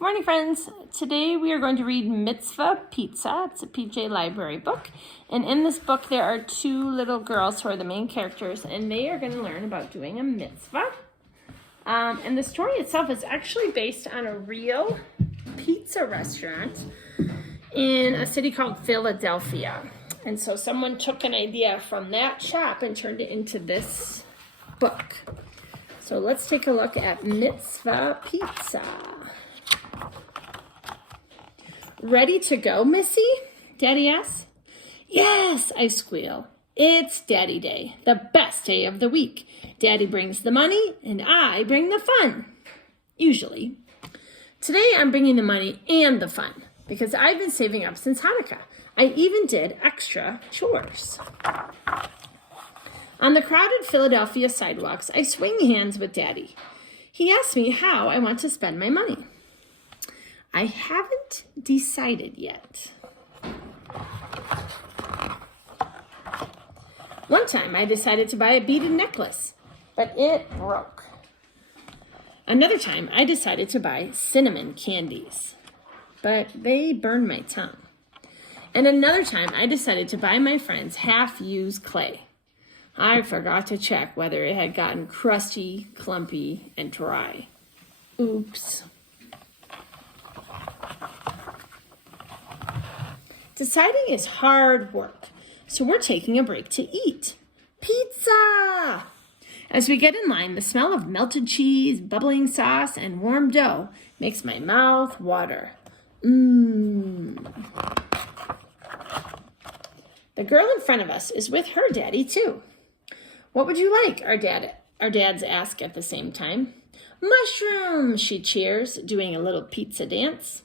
Good morning, friends. Today we are going to read Mitzvah Pizza. It's a PJ Library book. And in this book, there are two little girls who are the main characters, and they are going to learn about doing a mitzvah. And the story itself is actually based on a real pizza restaurant in a city called Philadelphia. And so someone took an idea from that shop and turned it into this book. So let's take a look at Mitzvah Pizza. Ready to go, Missy? Daddy asks. Yes, I squeal. It's Daddy Day, the best day of the week. Daddy brings the money and I bring the fun. Usually. Today I'm bringing the money and the fun because I've been saving up since Hanukkah. I even did extra chores. On the crowded Philadelphia sidewalks, I swing hands with Daddy. He asks me how I want to spend my money. I haven't decided yet. One time I decided to buy a beaded necklace, but it broke. Another time I decided to buy cinnamon candies, but they burned my tongue. And another time I decided to buy my friends half-used clay. I forgot to check whether it had gotten crusty, clumpy, and dry. Oops. Deciding is hard work, so we're taking a break to eat. Pizza! As we get in line, the smell of melted cheese, bubbling sauce, and warm dough makes my mouth water. The girl in front of us is with her daddy, too. What would you like? Our dads ask at the same time. Mushrooms, she cheers, doing a little pizza dance.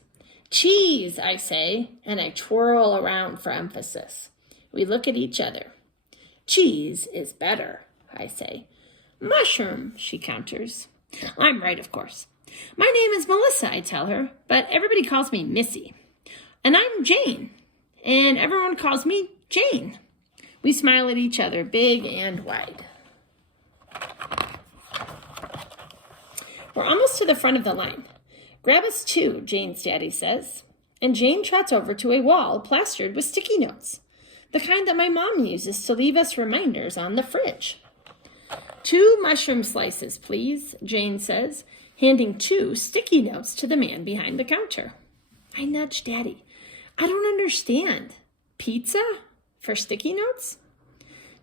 Cheese, I say, and I twirl around for emphasis. We look at each other. Cheese is better, I say. Mushroom, she counters. I'm right, of course. My name is Melissa, I tell her, but everybody calls me Missy. And I'm Jane, and everyone calls me Jane. We smile at each other, big and wide. We're almost to the front of the line. Grab us too, Jane's daddy says. And Jane trots over to a wall plastered with sticky notes, the kind that my mom uses to leave us reminders on the fridge. 2 mushroom slices, please, Jane says, handing 2 sticky notes to the man behind the counter. I nudge Daddy. I don't understand. Pizza? For sticky notes?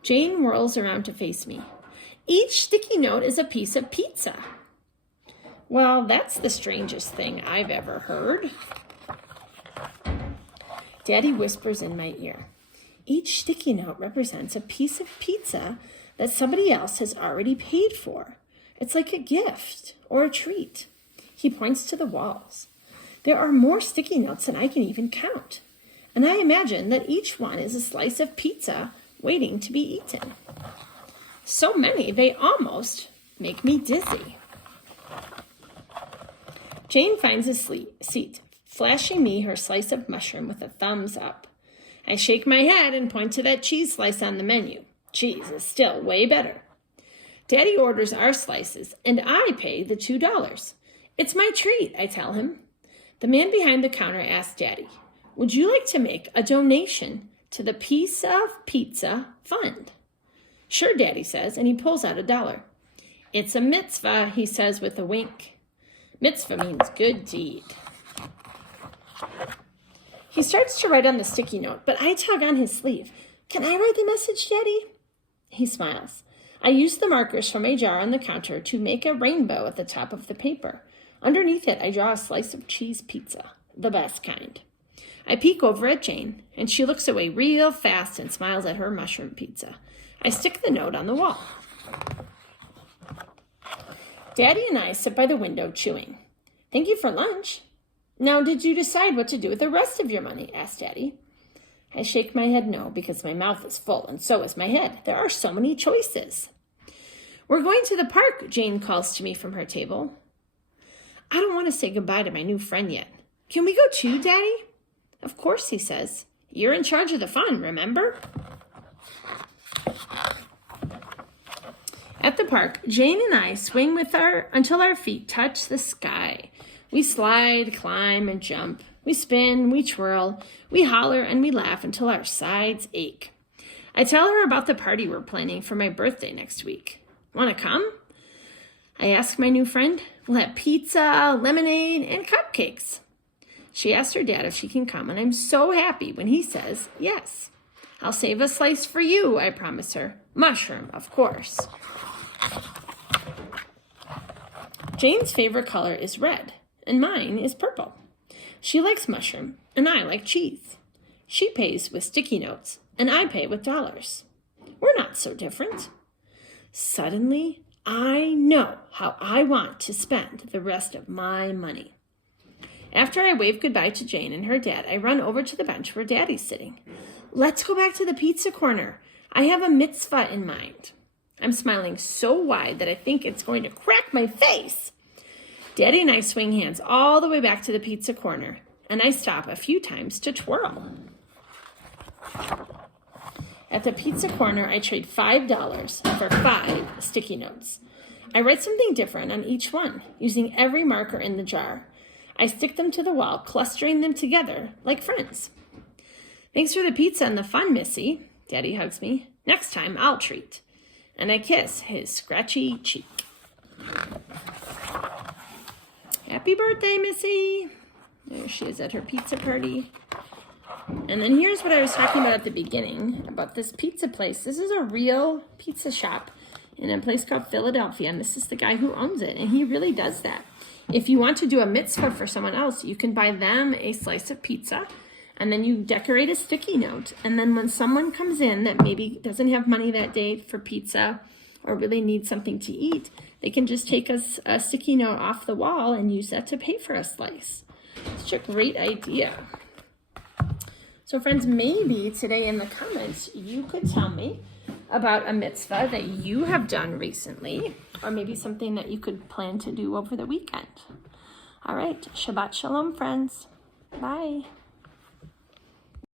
Jane whirls around to face me. Each sticky note is a piece of pizza. Well, that's the strangest thing I've ever heard. Daddy whispers in my ear. Each sticky note represents a piece of pizza that somebody else has already paid for. It's like a gift or a treat. He points to the walls. There are more sticky notes than I can even count. And I imagine that each one is a slice of pizza waiting to be eaten. So many, they almost make me dizzy. Jane finds a seat, flashing me her slice of mushroom with a thumbs up. I shake my head and point to that cheese slice on the menu. Cheese is still way better. Daddy orders our slices, and I pay the $2. It's my treat, I tell him. The man behind the counter asks Daddy, would you like to make a donation to the Piece of Pizza Fund? Sure, Daddy says, and he pulls out $1. It's a mitzvah, he says with a wink. Mitzvah means good deed. He starts to write on the sticky note, but I tug on his sleeve. Can I write the message, Daddy? He smiles. I use the markers from a jar on the counter to make a rainbow at the top of the paper. Underneath it, I draw a slice of cheese pizza, the best kind. I peek over at Jane, and she looks away real fast and smiles at her mushroom pizza. I stick the note on the wall. Daddy and I sit by the window chewing. Thank you for lunch. Now, did you decide what to do with the rest of your money? Asked Daddy. I shake my head no, because my mouth is full, and so is my head. There are so many choices. We're going to the park, Jane calls to me from her table. I don't want to say goodbye to my new friend yet. Can we go too, Daddy? Of course, he says. You're in charge of the fun, remember? At the park, Jane and I swing until our feet touch the sky. We slide, climb, and jump. We spin, we twirl, we holler, and we laugh until our sides ache. I tell her about the party we're planning for my birthday next week. Want to come? I ask my new friend. We'll have pizza, lemonade, and cupcakes. She asked her dad if she can come, and I'm so happy when he says yes. I'll save a slice for you, I promise her. Mushroom, of course. Jane's favorite color is red, and mine is purple. She likes mushroom, and I like cheese. She pays with sticky notes, and I pay with dollars. We're not so different. Suddenly, I know how I want to spend the rest of my money. After I wave goodbye to Jane and her dad, I run over to the bench where Daddy's sitting. Let's go back to the pizza corner. I have a mitzvah in mind. I'm smiling so wide that I think it's going to crack my face. Daddy and I swing hands all the way back to the pizza corner, and I stop a few times to twirl. At the pizza corner, I trade $5 for 5 sticky notes. I write something different on each one, using every marker in the jar. I stick them to the wall, clustering them together like friends. Thanks for the pizza and the fun, Missy. Daddy hugs me. Next time, I'll treat. And I kiss his scratchy cheek. Happy birthday, Missy. There she is at her pizza party. And then here's what I was talking about at the beginning, about this pizza place. This is a real pizza shop in a place called Philadelphia, and this is the guy who owns it, and he really does that. If you want to do a mitzvah for someone else, you can buy them a slice of pizza, and then you decorate a sticky note, and then when someone comes in that maybe doesn't have money that day for pizza or really needs something to eat, they can just take a sticky note off the wall and use that to pay for a slice. Such a great idea. So friends, maybe today in the comments, you could tell me about a mitzvah that you have done recently, or maybe something that you could plan to do over the weekend. All right, Shabbat Shalom, friends. Bye.